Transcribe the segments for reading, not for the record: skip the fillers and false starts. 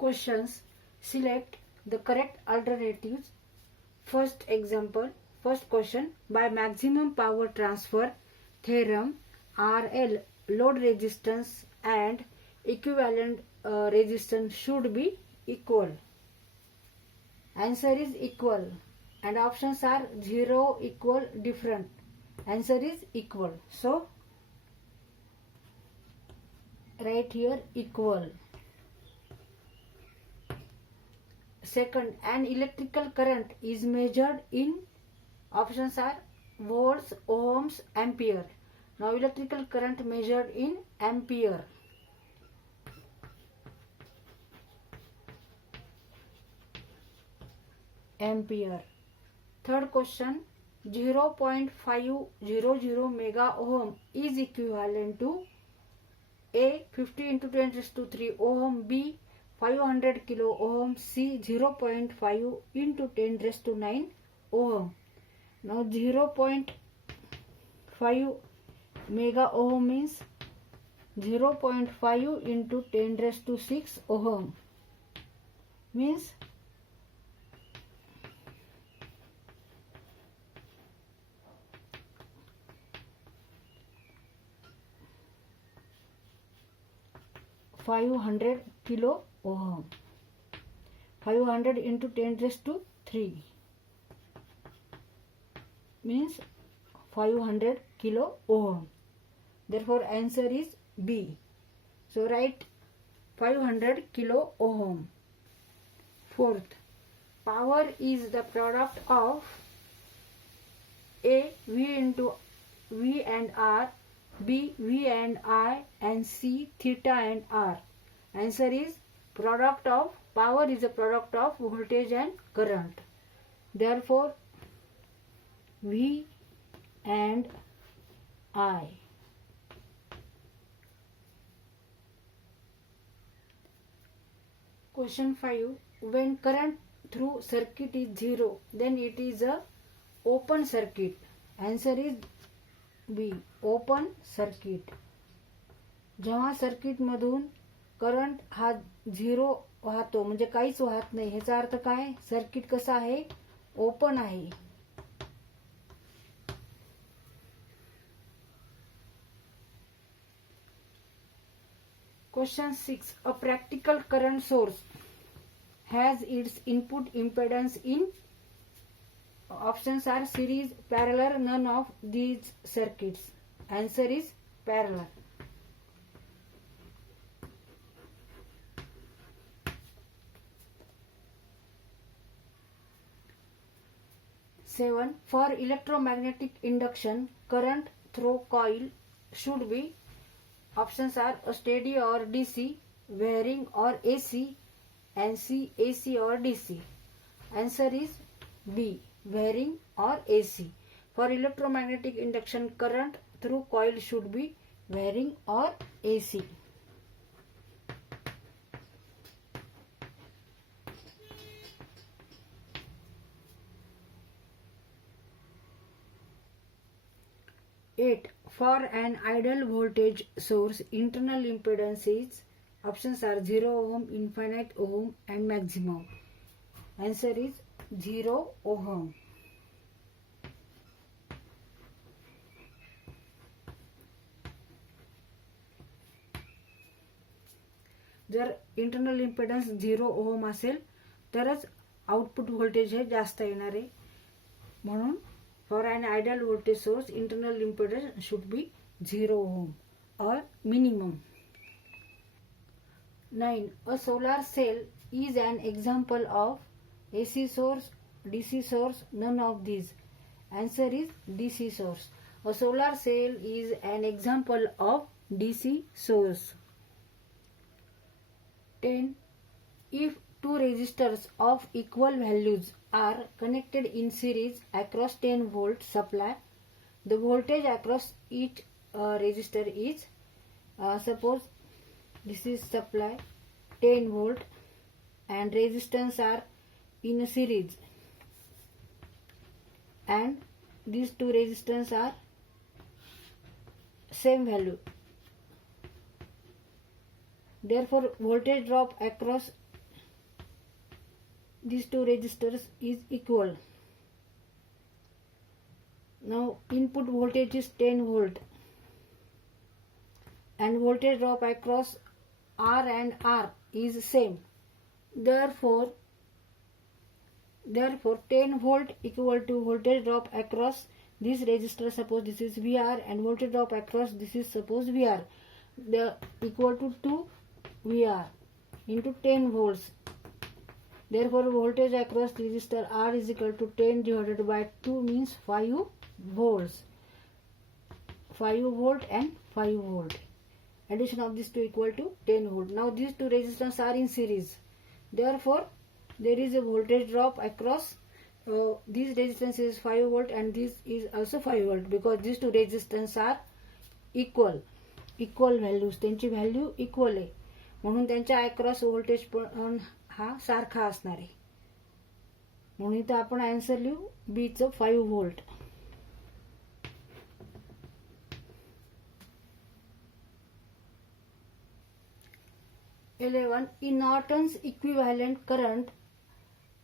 Questions. Select the correct alternatives. First example, first question. By maximum power transfer theorem, RL load resistance and equivalent resistance should be equal. Answer is equal, and options are 0, equal, different. Answer is equal. So write here equal. Second, an electrical current is measured in, options are volts, ohms, ampere. Now electrical current measured in ampere. Ampere. Third question, 0.500 mega ohm is equivalent to A 50 into 10 raised to 3 ohm, B 500 kilo ohm, C 0.5 into 10 raised to 9 ohm. Now 0.5 mega ohm means 0.5 into 10 raised to 6 ohm means 500 kilo ohm. 500 into 10 raised to 3 means 500 kilo ohm. Therefore answer is B. So write 500 kilo ohm. Fourth, power is the product of A V into V and R, B V and I, and C theta and R. Answer is product of, power is a product of voltage and current. Therefore V and I. Question 5. When current through circuit is 0, then it is a open circuit. Answer is B. Open circuit. जेव्हा circuit मधून current हा 0 वाहतो म्हणजे काहीच वाहत नाही, ह्याचा अर्थ काय? सर्किट कसं आहे? ओपन आहे. Question 6. A practical current source has its input impedance in, options are series, parallel, none of these circuits. Answer is parallel. Seven. For electromagnetic induction, current through coil should be, options are a steady or DC, varying or AC, and C AC or DC. Answer is B. Varying or AC. For electromagnetic induction, current through coil should be varying or AC. Eight. For an ideal voltage source, internal impedance is, options are 0 ohm, infinite ohm, and maximum. Answer is 0 ohm. जर internal impedance 0 ohm असेल तरच output voltage हे जास्त येणार आहे. म्हणून for an ideal voltage source internal impedance should be 0 ohm or minimum. 9. A solar cell is an example of AC source, DC source, none of these. Answer is DC source. A solar cell is an example of DC source. 10. If two resistors of equal values are connected in series across 10 volt supply, the voltage across each resistor is, suppose this is supply 10 volt and resistance are in a series, and these two resistance are same value. Therefore voltage drop across these two resistors is equal. Now input voltage is 10 volt and voltage drop across R and R is same. Therefore 10 volt equal to voltage drop across this resistor, suppose this is VR, and voltage drop across this is suppose VR, the equal to 2 VR into 10 volts. Therefore voltage across resistor R is equal to 10 divided by 2 means 5 volts. 5 volt and 5 volt. Addition of these two equal to 10 volt. Now these two resistors are in series. Therefore there is a voltage drop across this resistance is 5 volt and this is also 5 volt, because these two resistance are equal values, त्यांची value equal आहे म्हणून त्यांच्या across voltage पण हा सारखा असणार आहे. म्हणून इथं आपण आन्सर लिहू बी चं 5 volt. In Norton's equivalent current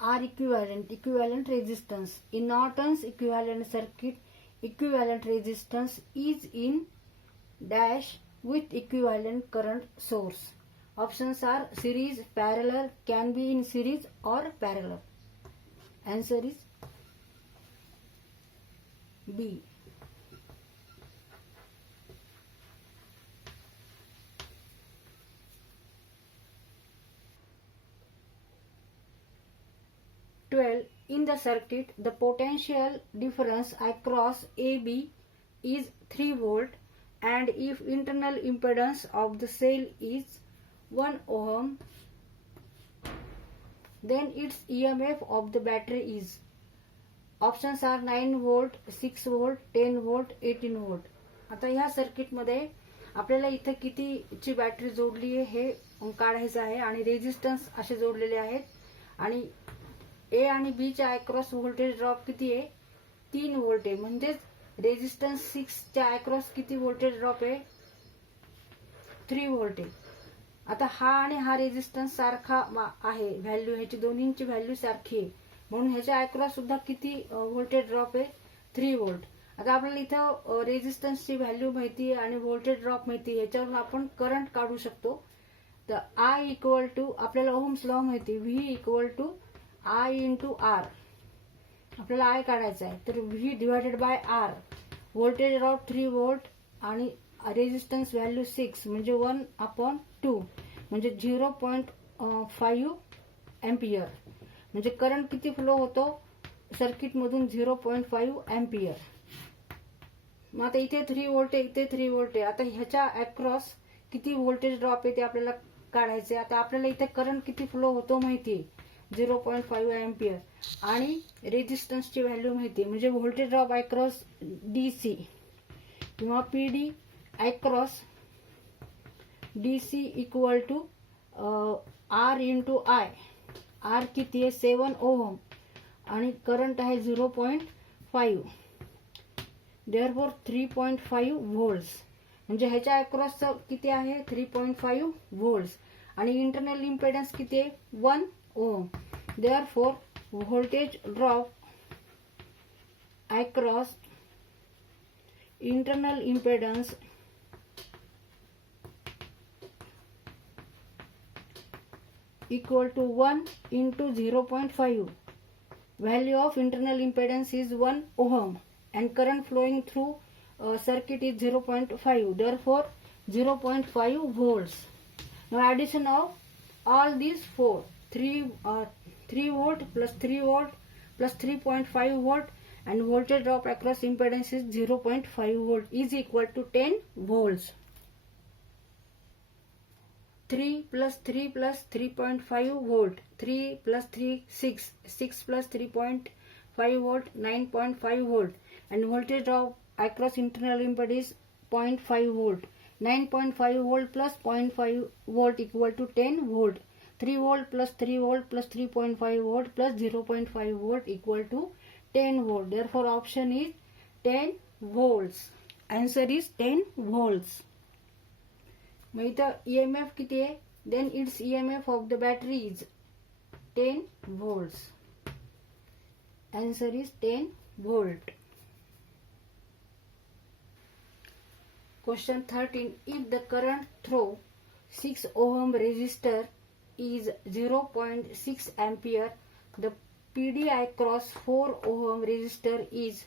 are equivalent resistance. In Norton's equivalent circuit, equivalent resistance is in dash with equivalent current source. Options are series, parallel, can be in series or parallel. Answer is B. In the circuit, the potential difference across AB is 3 volt, and if internal impedance of the cell is 1 ohm, then its EMF of the battery is. Options are 9 volt, 6 volt, 10 volt, 18 volt. आता ह्या circuit मध्ये आपल्याला इथे कितीची battery जोडली आहे हे काढायचं आहे आणि रेजिस्टन्स असे जोडलेले आहेत आणि ए आणि बी च्या अक्रॉस व्होल्टेज ड्रॉप किती आहे 3 व्होल्ट आहे. म्हणजेच रेजिस्टन्स 6 च्या अक्रॉस किती व्होल्टेज ड्रॉप आहे 3 व्होल्ट आहे. आता हा आणि हा रेजिस्टन्स सारखा आहे, व्हॅल्यू ह्याची दोन्हींची व्हॅल्यू सारखी आहे म्हणून ह्याच्या अक्रॉस सुद्धा किती व्होल्टेज ड्रॉप आहे 3 व्होल्ट. आता आपल्याला इथं रेजिस्टन्सची व्हॅल्यू माहिती आहे आणि व्होल्टेज ड्रॉप माहिती आहे, ह्याच्यावरून आपण करंट काढू शकतो. तर आय इक्वल टू आपल्याला ओहम्स लॉ माहिती, V equal to I into R. आपल्याला आय काढायचा आहे तर V divided by R. Voltage drop 3 volt आणि रेजिस्टन्स व्हॅल्यू 6 म्हणजे 1/2 म्हणजे 0.5 एम्पियर. म्हणजे करंट किती फ्लो होतो सर्किट मधून 0.5 एम्पियर. मग आता इथे 3 व्होल्ट आहे, इथे 3 व्होल्ट आहे. आता ह्याच्या अक्रॉस किती व्होल्टेज ड्रॉप आहे ते आपल्याला काढायचे. आता आपल्याला इथे करंट किती फ्लो होतो माहिती आहे 0.5 एम्पियर आणि रेजिस्टन्सची व्हॅल्यू माहिती आहे. म्हणजे व्होल्टेज ड्रॉप अक्रॉस डीसी किंवा PD across DC equal to R into I. R किती आहे 7 ओहम आणि करंट आहे 0.5. Therefore 3.5 volts. म्हणजे ह्याच्या अक्रॉस किती आहे 3.5 व्होल्ट्स आणि इंटरनल इम्पेडन्स किती आहे 1 ohm. Therefore voltage drop across internal impedance equal to 1 into 0.5. Value of internal impedance is 1 ohm and current flowing through circuit is 0.5. Therefore 0.5 volts. Now addition of all these four, 3 volt plus 3 volt plus 3.5 volt and voltage drop across impedance is 0.5 volt is equal to 10 volts. 3 plus 3 plus 3.5 volt. 3 plus 3 6. 6 plus 3.5 volt 9.5 volt and voltage drop across internal impedance is 0.5 volt. 9.5 volt plus 0.5 volt equal to 10 volt. 3 volt plus 3 volt plus 3.5 volt plus 0.5 volt equal to 10 volt. Therefore option is 10 volts. Answer is 10 volts. मग इथं EMF किती आहे then its EMF of the battery is 10 volts. Answer is 10 volt. Question 13. If the current through 6 ohm resistor is 0.6 ampere, the PDI cross 4 ohm resistor is